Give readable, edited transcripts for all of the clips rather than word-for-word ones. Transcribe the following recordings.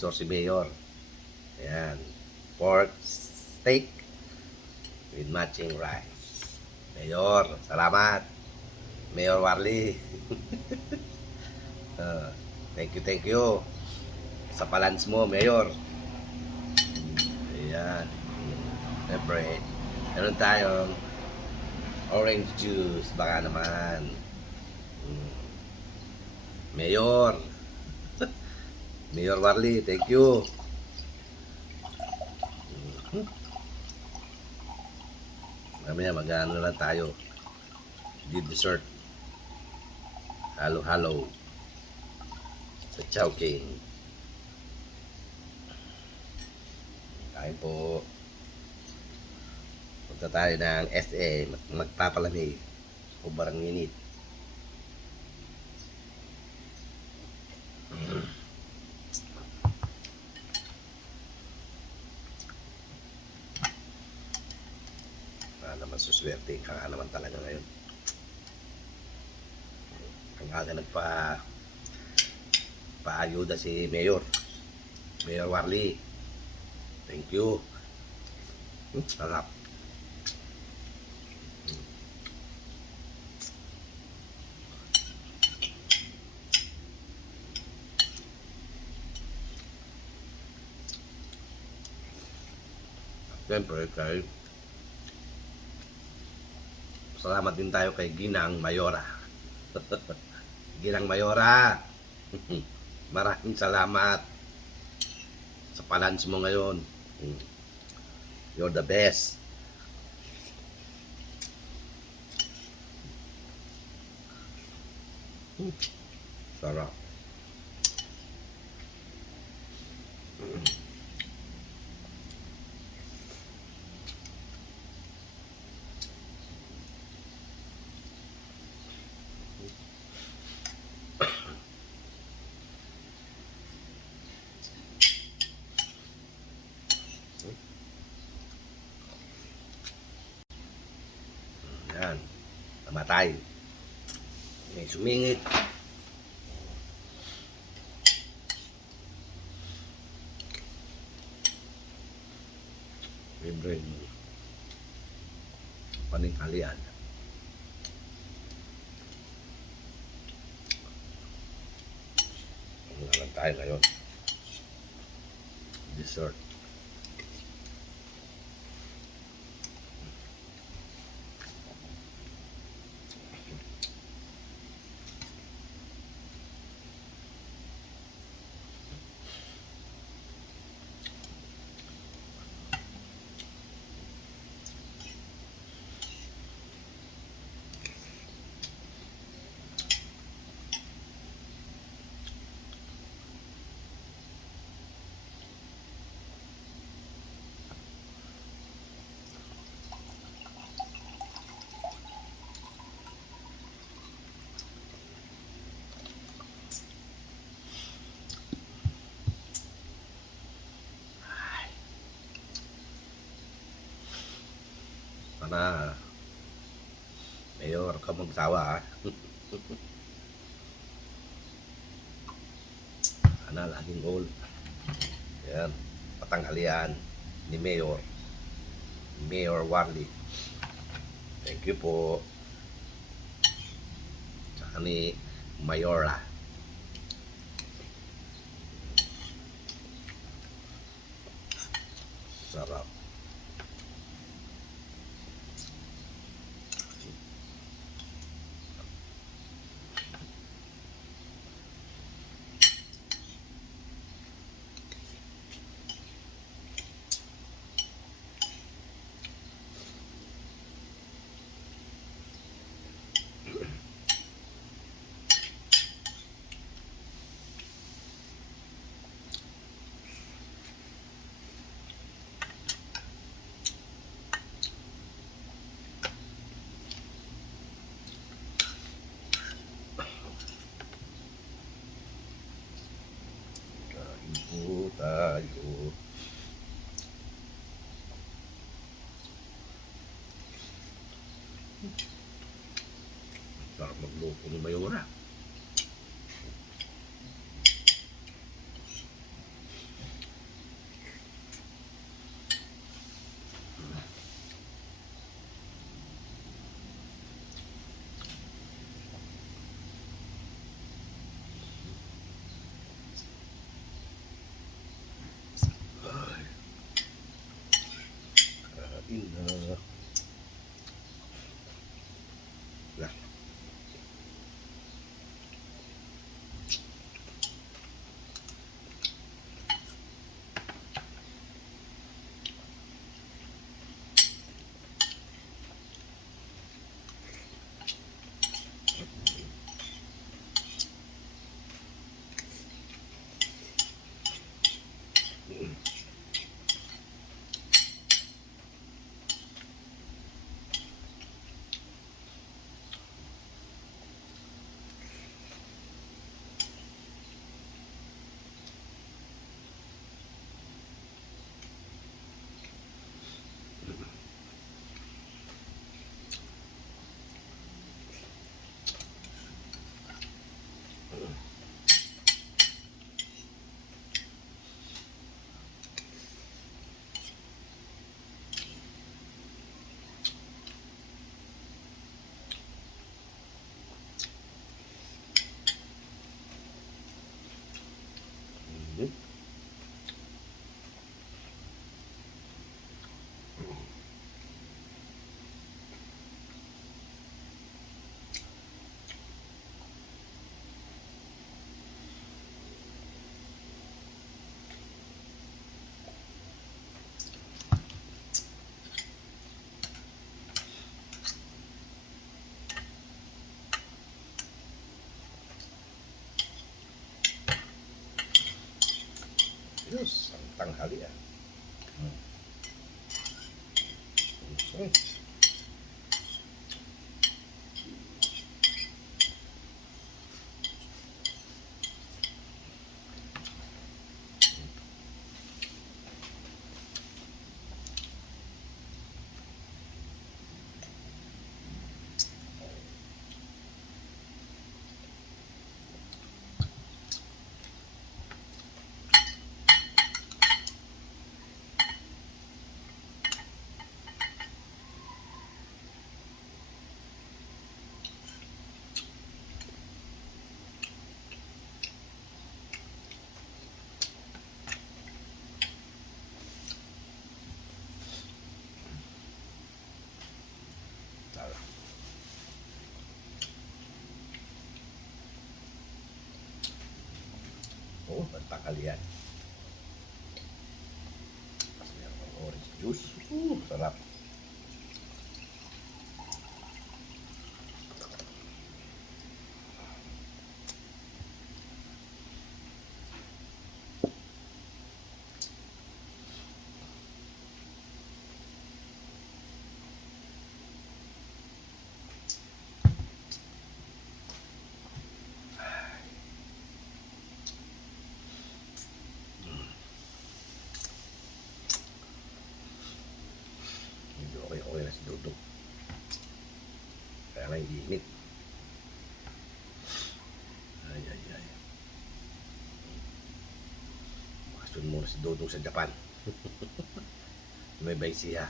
sponsor si Mayor. Ayan. Pork steak with matching rice. Mayor, salamat. Mayor Warly. Uh, thank you. Sa palans mo, Mayor. Ayan. Siyempre, meron tayong orange juice. Baka naman. Mayor. Mayor Warly, thank you. Mamaya mag-ano lang tayo. Di dessert. Halo-halo. Sa Chowking. Kain po. Punta tayo ng SA. Magpapalamig. Sobrang init. Naman suswerte ka naman talaga ngayon. Ang aga paayuda si Mayor Warly. Thank you. Sarap. Siyempre salamat din tayo kay Ginang Mayora. Ginang Mayora. Maraming salamat sa palans mo ngayon. You're the best. Sarap. Yan. Namatay. May sumingit. Libre paningkalian. Ano lang tayo ngayon? Dessert. Sana Mayor ka magsawa ha. Sana laging goal. Yan. Patanghalian ni Mayor Warly. Thank you po. Tsaka ni Mayora. Sarap. Kain po tayo. Sarap magluto ni Mayora. Ina. Lah. Diyos, ang tanghalian. Oh, magpakalian. Tapos meron ng orange juice. Sarap. Okay na si Dudong. Kaya lang iinit. Ay. Makasun muna si Dudong sa Japan. May bay siya.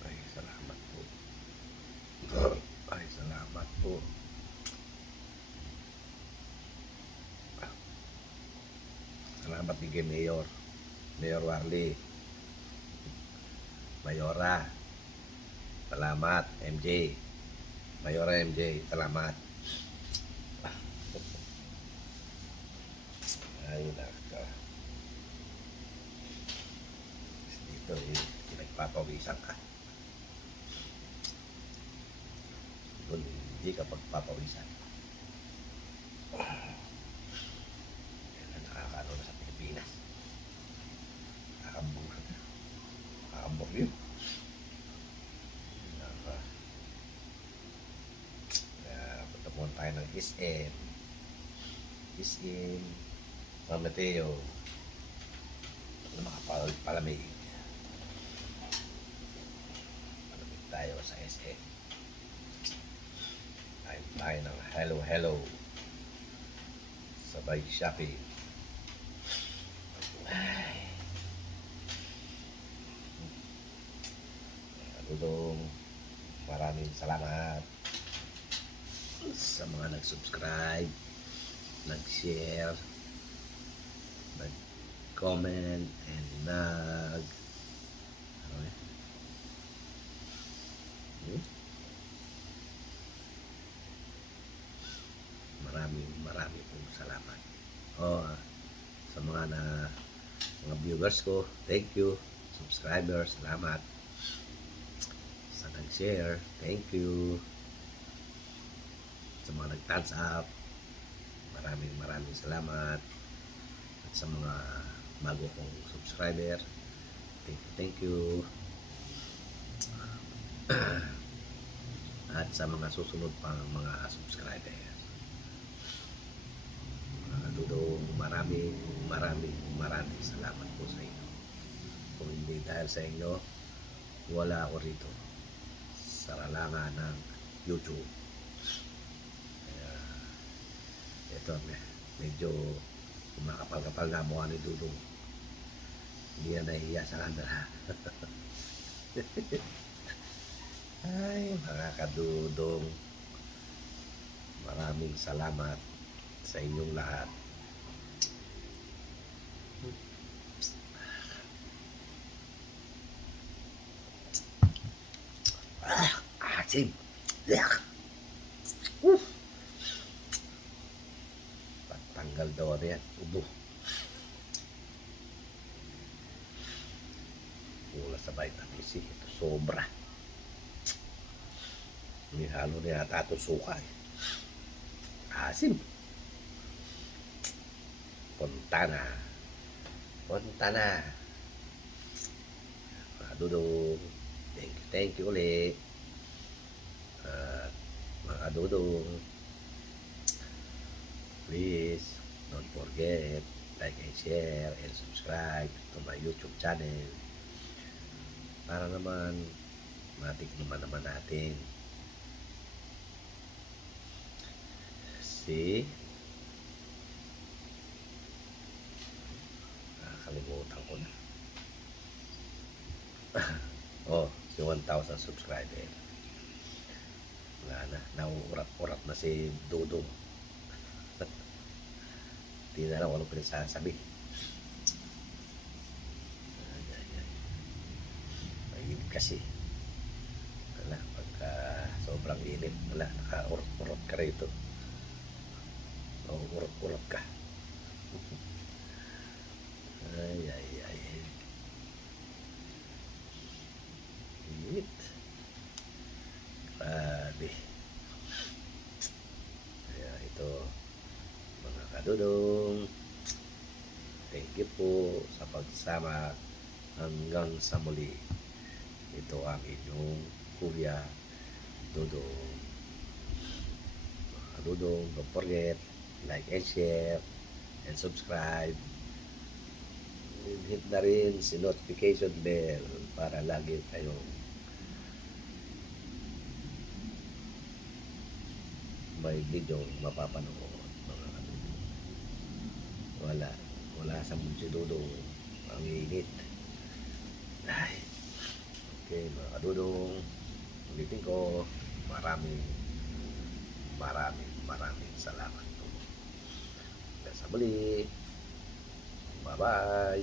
Ay, salamat po. Ay, salamat po. Salamat din kay Mayor Warley, Mayora. Salamat, MJ. Mayora, MJ. Salamat. Ayun na. Dito, pinagpapawisan ka. Doon, hindi ka pagpapawisan. Nakakaano na sa Pilipinas. Nakakambog yun. Punta muna tayo ng SM. San Mateo. Makapalamig. Palamig tayo sa SM. Tayo tayo ng hello. Sabay shopping. Dudong, maraming salamat sa mga nag-subscribe, nag-share, comment, and okay. Hmm? Maraming pong salamat. Oh, sa mga viewers ko, thank you. Subscribers, salamat. Sa nag-share, thank you. Sa mga nag-thumbs up, maraming salamat. At sa mga bago kong subscriber, thank you. At sa mga susunod pang mga subscriber, mga dudong, maraming salamat po sa inyo. Kung hindi dahil sa inyo, wala ako rito sa ralangan ng YouTube. Kaya ito, medyo kumakapal-kapal na mukha ni Dudong. Hindi na nahihiya sa camera. Ay, mga kadudong, maraming salamat sa inyong lahat. Asim! Yak! Pagtanggal daw na yan, ubo. Wala sa vitamin C, ito sobra. May halo na yata ito suka eh. Asim! Punta na. Dudong, thank you ulit. Mga dudong, please don't forget like and share and subscribe to my YouTube channel para naman matikman naman natin si nakalimutan ko na. Si 1,000 subscriber. Wala na, nauurat-urat na si Dudong. Hindi na lang anong pinagsasabi. Mainit kasi. Wala, pagka sobrang init, wala, naka-urot-urot ka rito. Urot-urot ka. Ay. Init. Grabe. Kaya ito, mga kadudong, thank you po sa pagsama hanggang sa muli. Ito ang inyong Kuya Dudong. Mga kadudong, don't forget like and share and subscribe. Hit na rin si notification bell para lagi kayong may video mapapanood, mga kadudong. Wala sa mundo si Dudong, ang init. Ay, okay mga kadudong, ulitin ko, maraming salamat po. Hanggang sa muli, bye bye.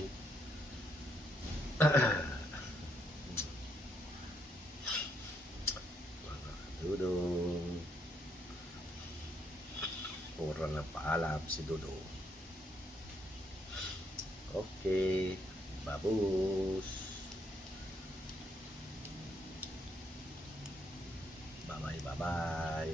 Mga kadudong, puro na paalam si Dudong. Okay, babus. Bye bye.